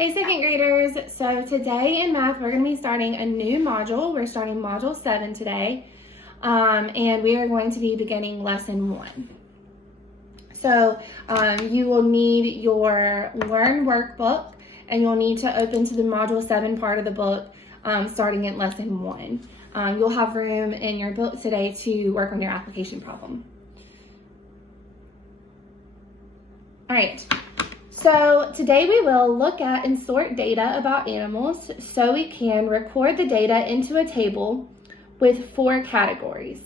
Hey second graders, so today in math we're going to be starting a new module. We're starting module 7 today, and we are going to be beginning lesson 1. So you will need your Learn workbook, and you'll need to open to the module 7 part of the book starting at lesson 1. You'll have room in your book today to work on your application problem. All right. So today we will look at and sort data about animals so we can record the data into a table with 4 categories.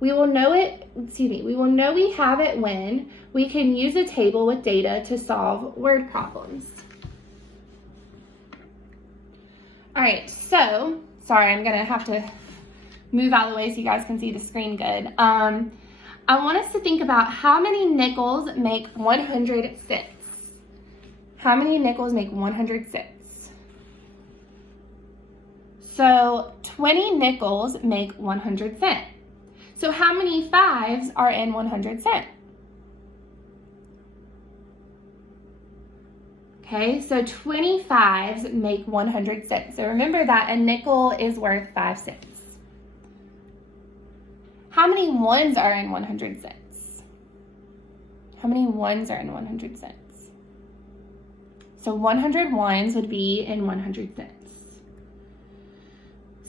We will know we have it when we can use a table with data to solve word problems. All right, so, sorry, I'm gonna have to move out of the way so you guys can see the screen good. I want us to think about how many nickels make 100 cents. How many nickels make 100 cents? So 20 nickels make 100 cents. So how many 5s are in 100 cents? Okay, so 25s make 100 cents. So remember that a nickel is worth 5 cents. How many 1s are in 100 cents? How many 1s are in 100 cents? So 100 1s would be in 100 cents.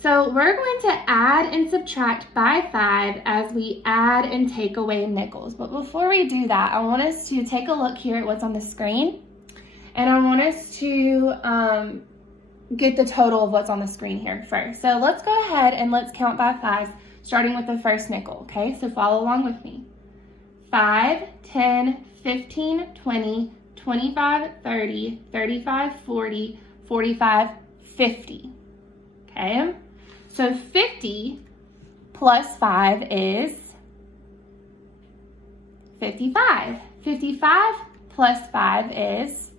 So we're going to add and subtract by 5 as we add and take away nickels. But before we do that, I want us to take a look here at what's on the screen. And I want us to get the total of what's on the screen here first. So let's go ahead and let's count by 5s, starting with the first nickel, okay? So follow along with me. 5, 10, 15, 20, 25, 30, 35, 40, 45, 50, okay? So 50 plus 5 is 55. 55 plus 5 is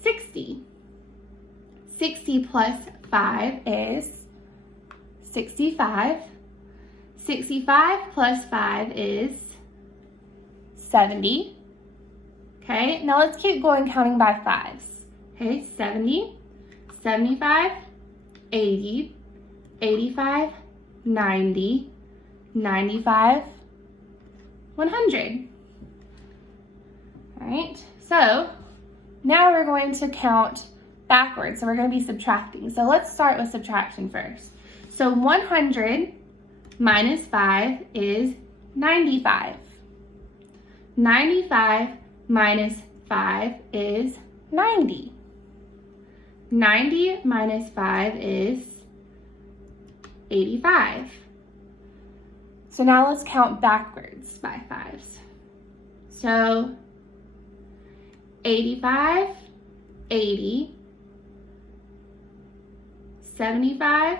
60. 60 plus 5 is 65. 65 plus 5 is 70. Okay, now let's keep going counting by 5s. Okay, 70, 75, 80, 85, 90, 95, 100. All right, so now we're going to count backwards. So we're going to be subtracting. So let's start with subtraction first. So 100 minus 5 is 95. 95 minus 5 is 90. 90 minus 5 is 85. So now let's count backwards by 5s. So 85, 80, 75,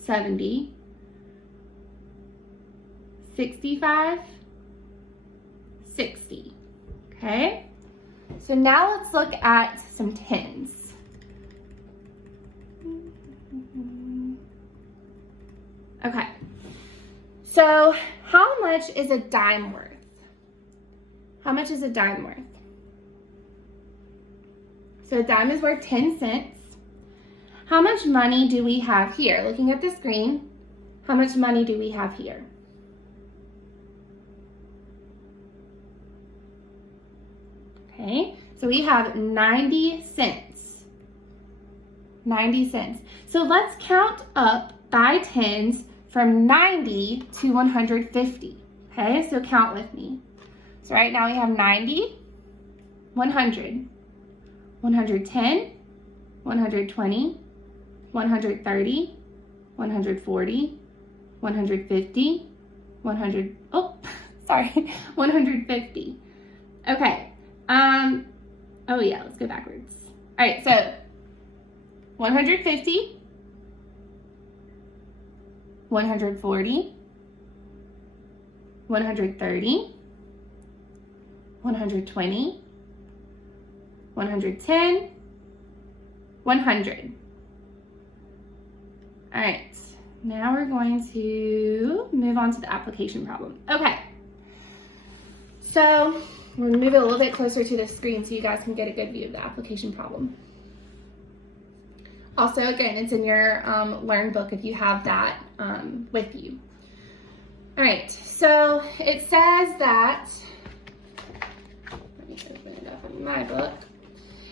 70, 65, 60. Okay, so now let's look at some 10s. Okay, so how much is a dime worth? How much is a dime worth? So a dime is worth 10 cents. How much money do we have here? Looking at the screen, how much money do we have here? Okay, so we have 90 cents. 90 cents. So let's count up by 10s from 90 to 150. Okay, so count with me. So right now we have 90, 100, 110, 120, 130, 140, 150, 150. Okay. Oh yeah, let's go backwards. All right, so 150, 140, 130, 120, 110, 100. All right, now we're going to move on to the application problem. Okay. So I'm going to move it a little bit closer to the screen so you guys can get a good view of the application problem. Also, again, it's in your Learn book if you have that with you. All right, so it says that, let me open it up in my book.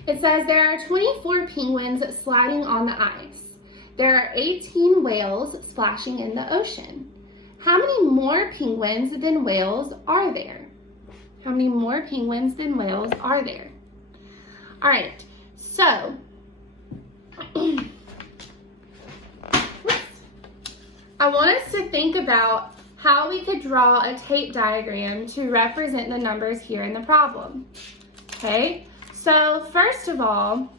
It says there are 24 penguins sliding on the ice. There are 18 whales splashing in the ocean. How many more penguins than whales are there? How many more penguins than whales are there? All right, so I want us to think about how we could draw a tape diagram to represent the numbers here in the problem. Okay, so first of all,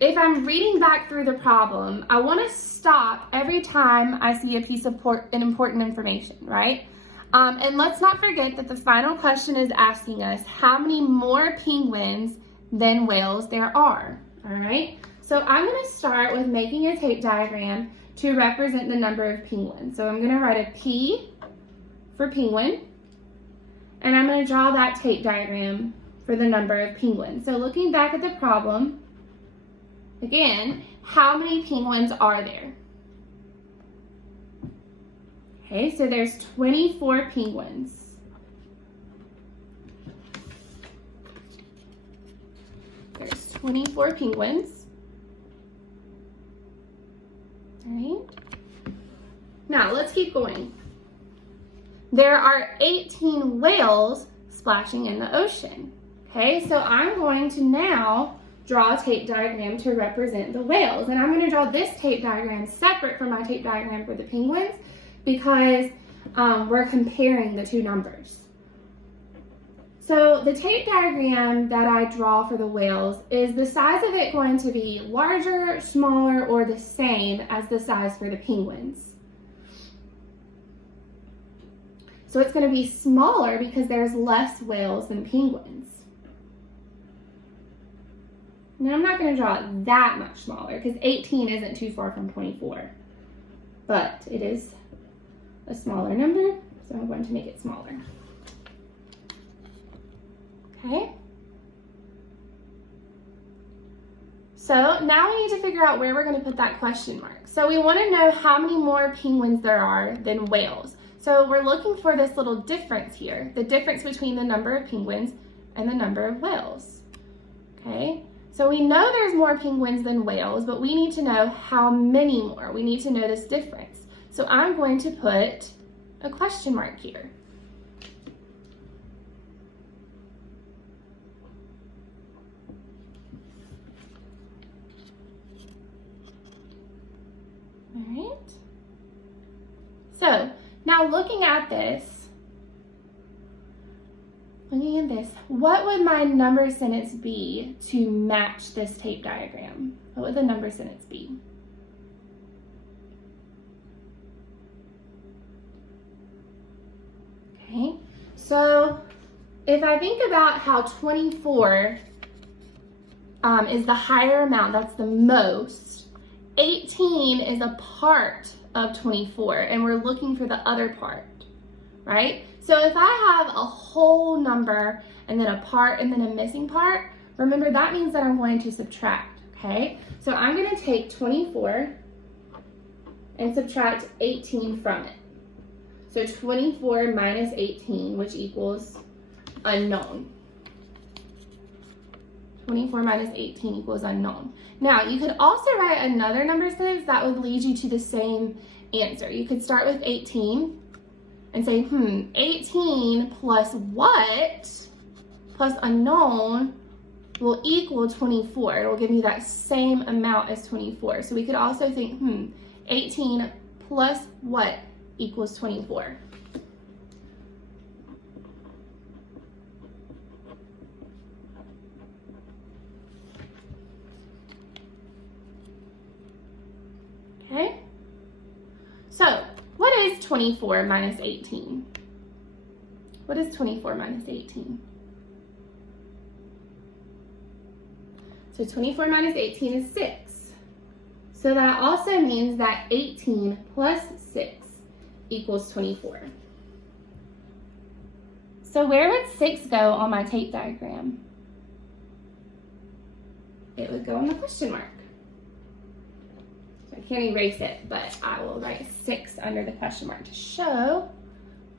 if I'm reading back through the problem, I want to stop every time I see a piece of important information, right? And let's not forget that the final question is asking us how many more penguins than whales there are, all right? So I'm going to start with making a tape diagram to represent the number of penguins. So I'm going to write a P for penguin, and I'm going to draw that tape diagram for the number of penguins. So looking back at the problem, again, how many penguins are there? Okay, so there's 24 penguins. There's 24 penguins. All right. Now let's keep going. There are 18 whales splashing in the ocean. Okay, so I'm going to now draw a tape diagram to represent the whales. And I'm going to draw this tape diagram separate from my tape diagram for the penguins because we're comparing the two numbers. So the tape diagram that I draw for the whales, is the size of it going to be larger, smaller, or the same as the size for the penguins? So it's going to be smaller because there's less whales than penguins. Now I'm not going to draw it that much smaller because 18 isn't too far from 24, but it is a smaller number, so I'm going to make it smaller. Okay. So now we need to figure out where we're going to put that question mark. So we want to know how many more penguins there are than whales. So we're looking for this little difference here, the difference between the number of penguins and the number of whales. Okay. So we know there's more penguins than whales, but we need to know how many more. We need to know this difference. So I'm going to put a question mark here. All right. So now looking at this, what would my number sentence be to match this tape diagram? What would the number sentence be? Okay, so if I think about how 24 is the higher amount, that's the most, 18 is a part of 24, and we're looking for the other part, right? So if I have a whole number and then a part and then a missing part, remember that means that I'm going to subtract, okay? So I'm going to take 24 and subtract 18 from it. So 24 minus 18, which equals unknown. 24 minus 18 equals unknown. Now, you could also write another number sentence that would lead you to the same answer. You could start with 18 and say, 18 plus what plus unknown will equal 24. It will give me that same amount as 24. So we could also think, 18 plus what equals 24. Okay, so what is 24 minus 18? What is 24 minus 18? So 24 minus 18 is 6. So that also means that 18 plus 6 equals 24. So So where would 6 go on my tape diagram? It would go on the question mark. So I can't erase it, but I will write 6 under the question mark to show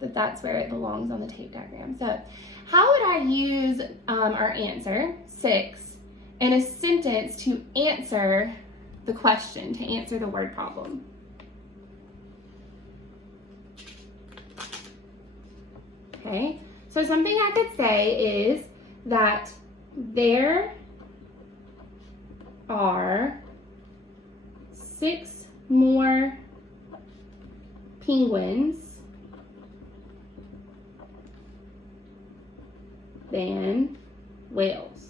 that that's where it belongs on the tape diagram. So how would I use our answer, 6, in a sentence to answer the question, to answer the word problem? Okay, so something I could say is that there are 6 more penguins than whales.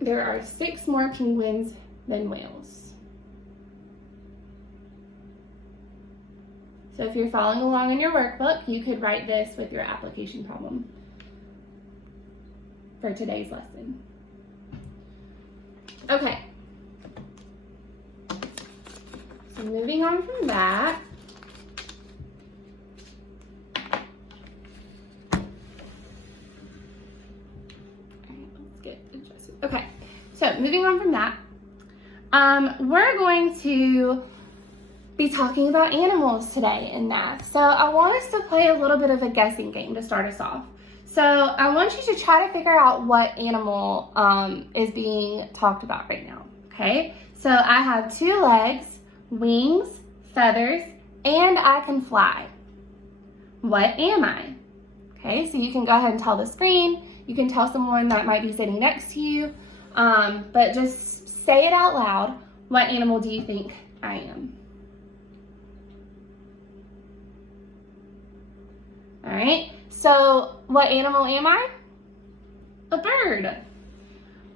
There are 6 more penguins than whales. So if you're following along in your workbook, you could write this with your application problem for today's lesson. Okay. So moving on from that, okay, so moving on from that, we're going to be talking about animals today in math. So I want us to play a little bit of a guessing game to start us off. So I want you to try to figure out what animal is being talked about right now, okay? So I have 2 legs, wings, feathers, and I can fly. What am I? Okay, so you can go ahead and tell the screen. You can tell someone that might be sitting next to you, but just say it out loud. What animal do you think I am? All right, so what animal am I? A bird.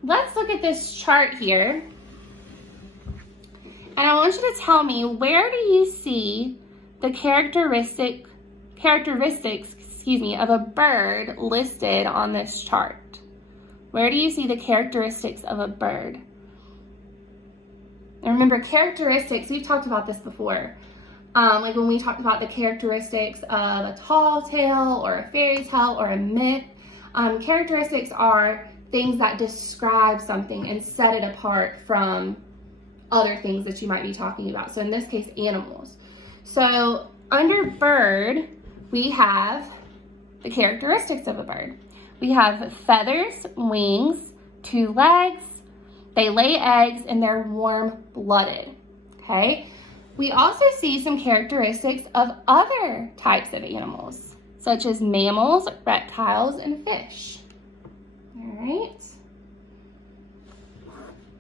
Let's look at this chart here. And I want you to tell me, where do you see the characteristics, of a bird listed on this chart? Where do you see the characteristics of a bird? And remember, characteristics, we've talked about this before. Like when we talked about the characteristics of a tall tale or a fairy tale or a myth. Characteristics are things that describe something and set it apart from other things that you might be talking about. So in this case, animals. So under bird, we have the characteristics of a bird. We have feathers, wings, 2 legs, they lay eggs, and they're warm-blooded, okay? We also see some characteristics of other types of animals, such as mammals, reptiles, and fish. All right.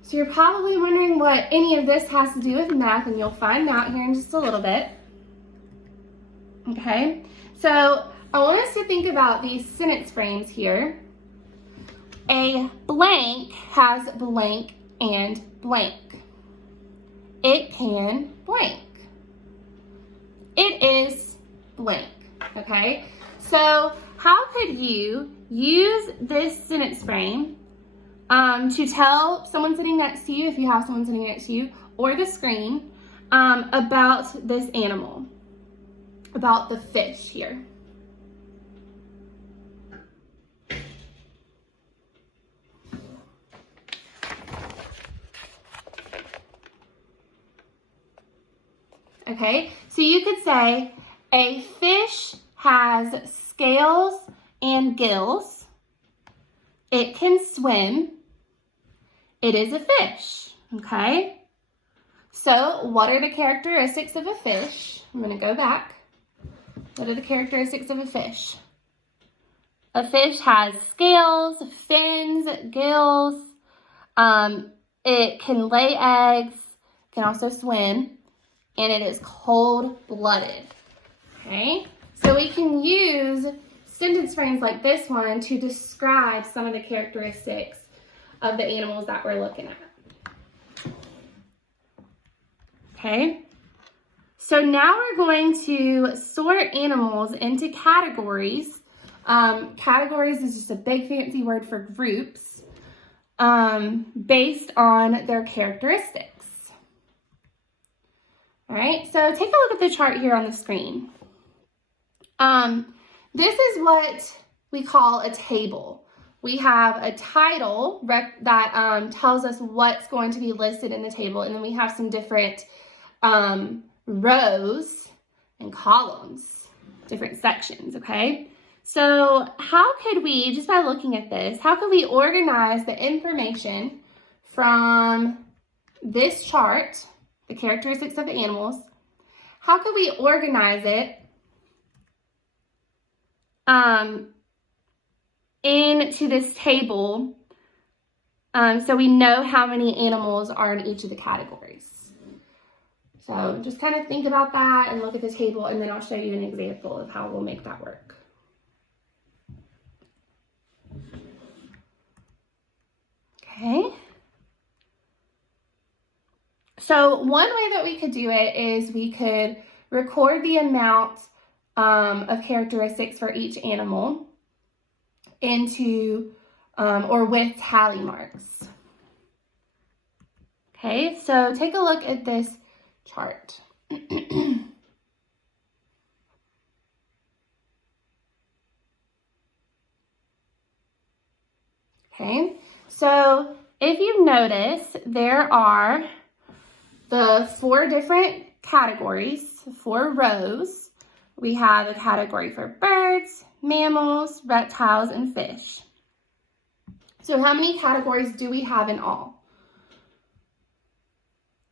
So you're probably wondering what any of this has to do with math, and you'll find out here in just a little bit. Okay, so I want us to think about these sentence frames here. A blank has blank and blank. It can blank. It is blank, okay? So how could you use this sentence frame to tell someone sitting next to you, if you have someone sitting next to you, or the screen, about this animal, about the fish here? Okay, so you could say a fish has scales and gills. It can swim. It is a fish, okay? So what are the characteristics of a fish? I'm going to go back. What are the characteristics of a fish? A fish has scales, fins, gills. It can lay eggs, can also swim, and it is cold-blooded, okay? So we can use sentence frames like this one to describe some of the characteristics of the animals that we're looking at. Okay, so now we're going to sort animals into categories. Categories is just a big fancy word for groups, based on their characteristics. All right, so take a look at the chart here on the screen. This is what we call a table. We have a title that tells us what's going to be listed in the table, and then we have some different rows and columns, different sections, okay? So how could we, just by looking at this, how could we organize the information from this chart, the characteristics of the animals? How could we organize it into this table so we know how many animals are in each of the categories? So just kind of think about that and look at the table, and then I'll show you an example of how we'll make that work. Okay. So one way that we could do it is we could record the amount of characteristics for each animal into or with tally marks. Okay, so take a look at this chart. Okay, so if you notice, there are the 4 different categories, 4 rows. We have a category for birds, mammals, reptiles, and fish. So how many categories do we have in all?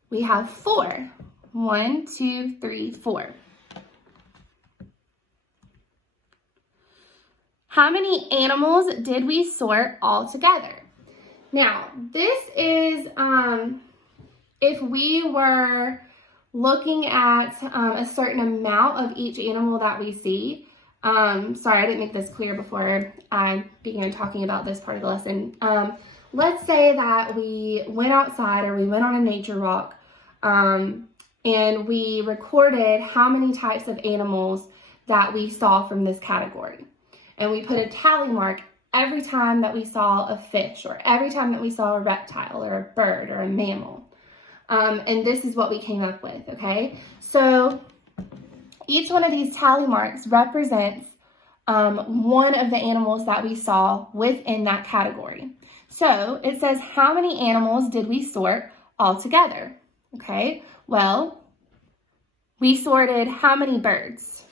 We have 4. 1, 2, 3, 4. How many animals did we sort all together? Now, this is if we were looking at a certain amount of each animal that we see. Sorry, I didn't make this clear before I began talking about this part of the lesson. Let's say that we went outside or we went on a nature walk and we recorded how many types of animals that we saw from this category. And we put a tally mark every time that we saw a fish or every time that we saw a reptile or a bird or a mammal. And this is what we came up with, okay? So each one of these tally marks represents one of the animals that we saw within that category. So it says, how many animals did we sort all together? Okay, well, we sorted how many birds?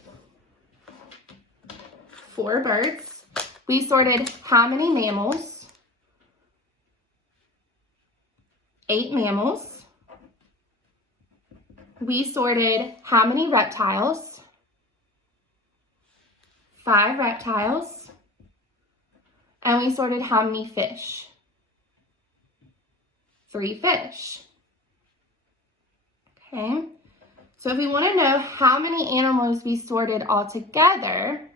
4 birds. We sorted how many mammals? 8 mammals. We sorted how many reptiles? 5 reptiles. And we sorted how many fish? 3 fish. Okay, so if we want to know how many animals we sorted all together,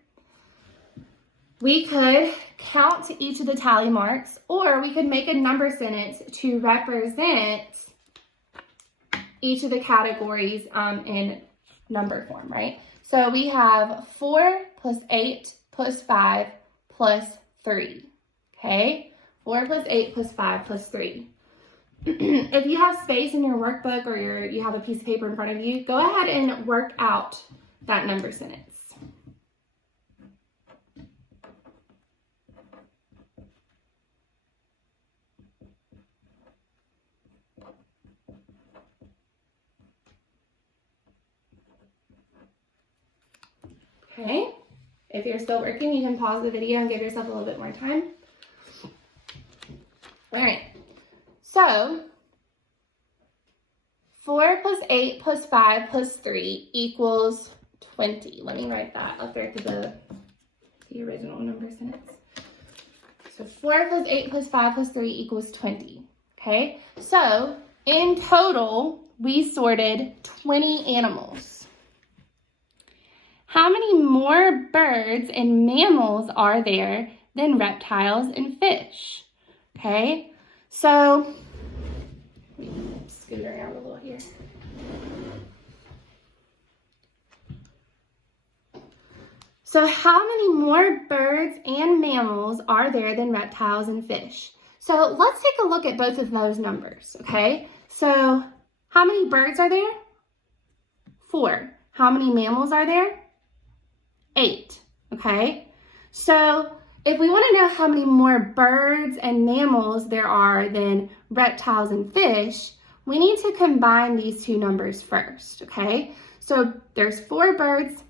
we could count each of the tally marks, or we could make a number sentence to represent each of the categories in number form, right? So we have 4 plus 8 plus 5 plus 3, okay? 4 plus 8 plus 5 plus 3. If you have space in your workbook or you have a piece of paper in front of you, go ahead and work out that number sentence. Okay, if you're still working, you can pause the video and give yourself a little bit more time. All right, so 4 plus 8 plus 5 plus 3 equals 20. Let me write that up there to the original number sentence. So 4 plus 8 plus 5 plus 3 equals 20. Okay, so in total, we sorted 20 animals. How many more birds and mammals are there than reptiles and fish? Okay, so let me scoot around a little here. So how many more birds and mammals are there than reptiles and fish? So let's take a look at both of those numbers, okay? So how many birds are there? 4. How many mammals are there? 8, okay? So if we want to know how many more birds and mammals there are than reptiles and fish, we need to combine these two numbers first, okay? So there's 4 birds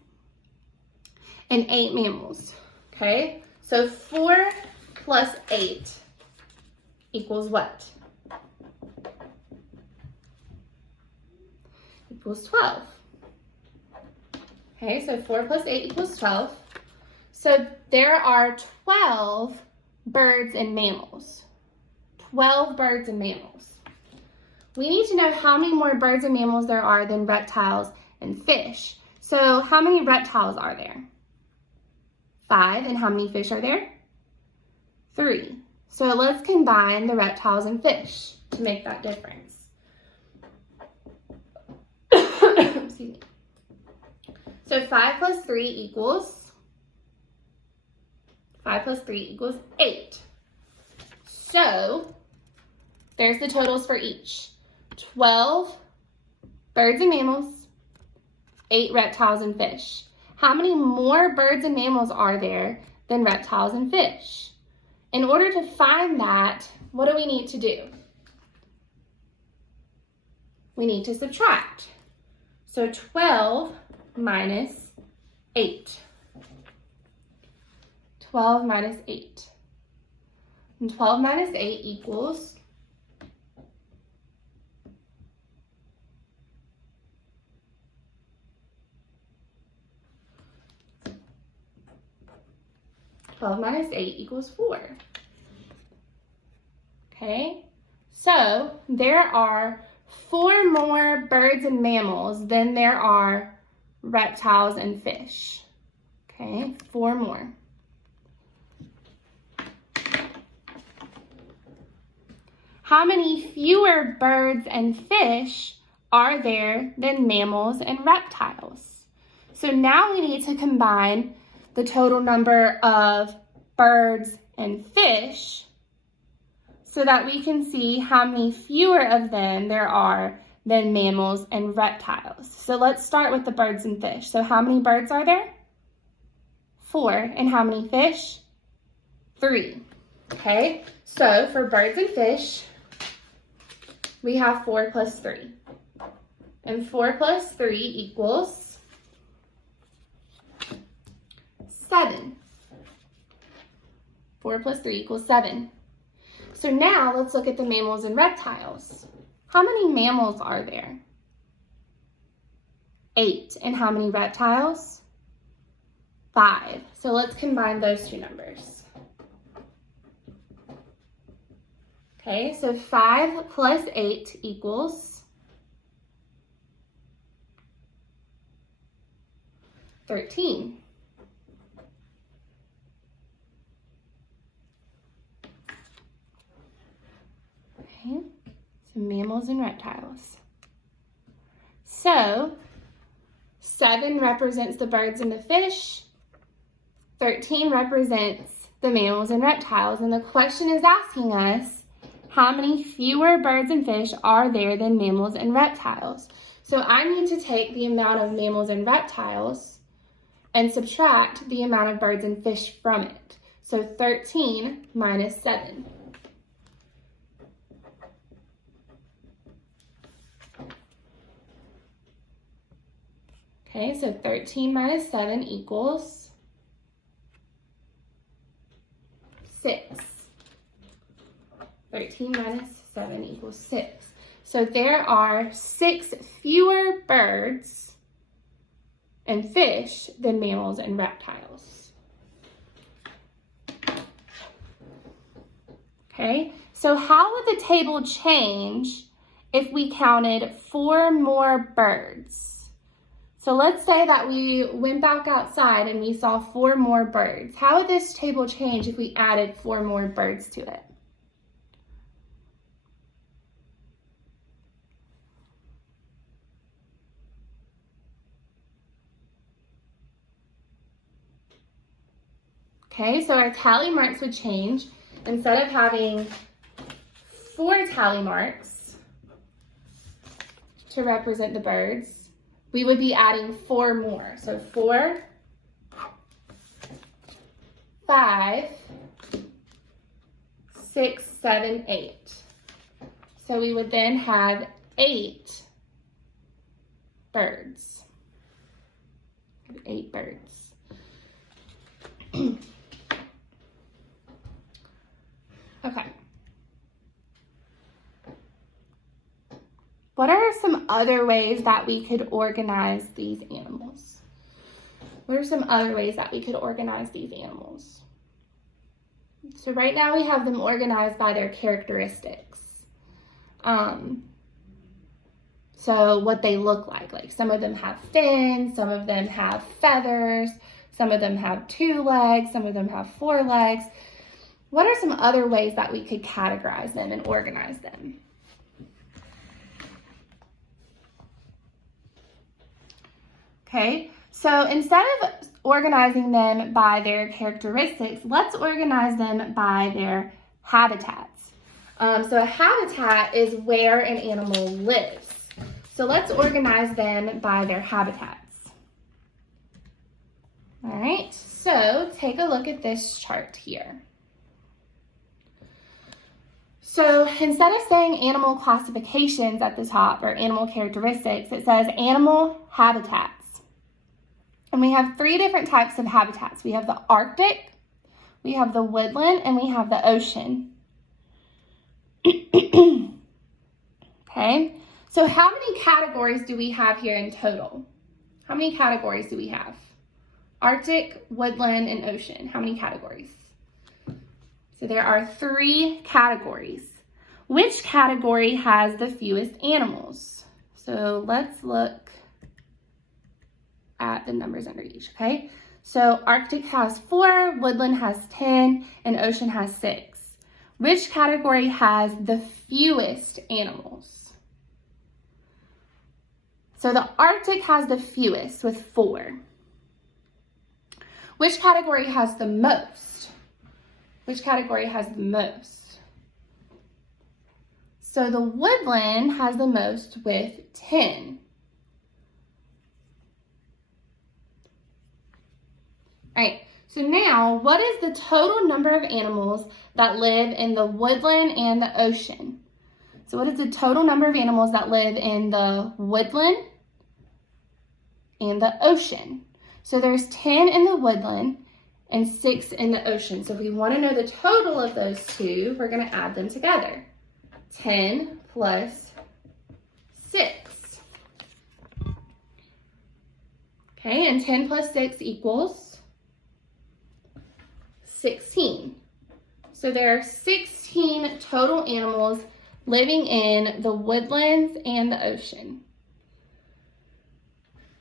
and 8 mammals, okay? So 4 plus 8 equals what? Equals 12. Okay, so 4 plus 8 equals 12. So there are 12 birds and mammals. 12 birds and mammals. We need to know how many more birds and mammals there are than reptiles and fish. So how many reptiles are there? 5. And how many fish are there? 3. So let's combine the reptiles and fish to make that difference. Excuse me. So 5 plus 3 equals 8. So there's the totals for each. 12 birds and mammals, 8 reptiles and fish. How many more birds and mammals are there than reptiles and fish? In order to find that, what do we need to do? We need to subtract. So 12 minus 8. 12 minus 8. And 12 minus 8 equals 12 minus 8 equals 4. Okay, so there are 4 more birds and mammals than there are reptiles and fish. Okay, 4 more. How many fewer birds and fish are there than mammals and reptiles? So now we need to combine the total number of birds and fish so that we can see how many fewer of them there are than mammals and reptiles. So let's start with the birds and fish. So how many birds are there? 4. And how many fish? 3. Okay, so for birds and fish, we have 4 plus 3. And 4 plus 3 equals 7. 4 plus 3 equals 7. So now let's look at the mammals and reptiles. How many mammals are there? 8. And how many reptiles? 5. So let's combine those two numbers. Okay, so 5 plus 8 equals 13. Okay, so mammals and reptiles. So 7 represents the birds and the fish. 13 represents the mammals and reptiles. And the question is asking us, how many fewer birds and fish are there than mammals and reptiles? So I need to take the amount of mammals and reptiles and subtract the amount of birds and fish from it. So 13 minus 7. Okay, so 13 minus 7 equals 6. 13 minus 7 equals 6. So there are 6 fewer birds and fish than mammals and reptiles. Okay, so how would the table change if we counted 4 more birds? So let's say that we went back outside and we saw 4 more birds. How would this table change if we added 4 more birds to it? Okay, so our tally marks would change. Instead of having 4 tally marks to represent the birds, we would be adding 4 more. So 4 5, 6, 7, 8. So we would then have 8 birds. 8 birds. Okay. What are some other ways that we could organize these animals? What are some other ways that we could organize these animals? So right now we have them organized by their characteristics. So what they look like some of them have fins, some of them have feathers, some of them have 2 legs, some of them have 4 legs. What are some other ways that we could categorize them and organize them? Okay, so instead of organizing them by their characteristics, let's organize them by their habitats. So a habitat is where an animal lives. So let's organize them by their habitats. All right, so take a look at this chart here. So instead of saying animal classifications at the top or animal characteristics, it says animal habitats. And we have 3 different types of habitats. We have the Arctic, we have the woodland, and we have the ocean. Okay, so how many categories do we have here in total? How many categories do we have? Arctic, woodland, and ocean. How many categories? So there are 3 categories. Which category has the fewest animals? So let's look at the numbers under each, okay? So Arctic has 4, woodland has 10, and ocean has 6. Which category has the fewest animals? So the Arctic has the fewest with 4. Which category has the most? Which category has the most? So the woodland has the most with 10. All right, so now what is the total number of animals that live in the woodland and the ocean? So what is the total number of animals that live in the woodland and the ocean? So there's 10 in the woodland and 6 in the ocean. So if we want to know the total of those 2, we're going to add them together. 10 plus 6. Okay, and 10 plus 6 equals 16. So there are 16 total animals living in the woodlands and the ocean.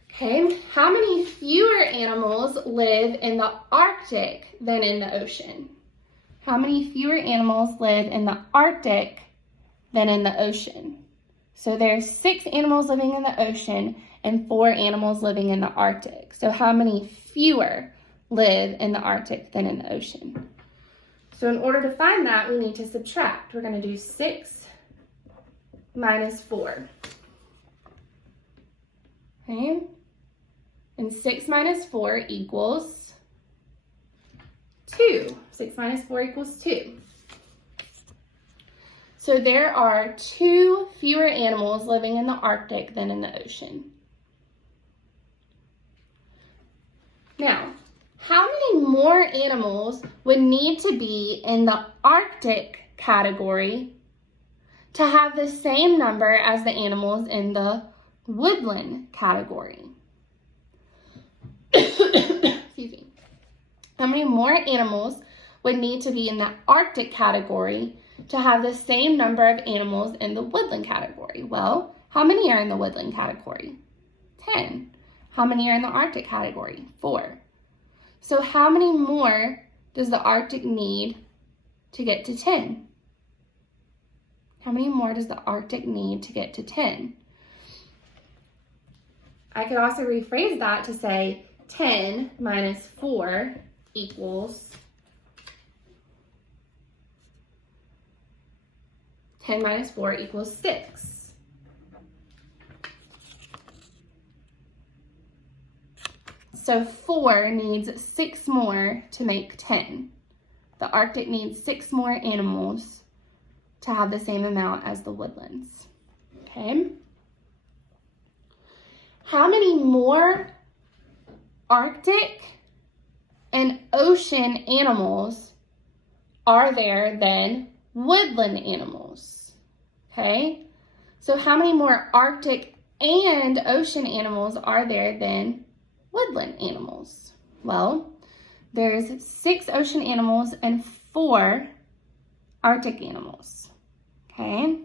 Okay, how many fewer animals live in the Arctic than in the ocean? How many fewer animals live in the Arctic than in the ocean? So there's 6 animals living in the ocean and 4 animals living in the Arctic. So how many fewer live in the Arctic than in the ocean? So in order to find that, we need to subtract. We're going to do 6 minus 4. Okay, and 6 minus 4 equals 2. 6 minus 4 equals 2. So there are 2 fewer animals living in the Arctic than in the ocean. Now, how many more animals would need to be in the Arctic category to have the same number as the animals in the woodland category? Excuse me. How many more animals would need to be in the Arctic category to have the same number of animals in the woodland category? Well, how many are in the woodland category? 10. How many are in the Arctic category? 4. So how many more does the Arctic need to get to 10? How many more does the Arctic need to get to 10? I could also rephrase that to say 10 minus 4 equals 10 minus 4 equals 6. So 4 needs 6 more to make 10. The Arctic needs 6 more animals to have the same amount as the woodlands. Okay? How many more Arctic and ocean animals are there than woodland animals? Okay? So how many more Arctic and ocean animals are there than woodland animals? Well, there's 6 ocean animals and 4 Arctic animals. Okay?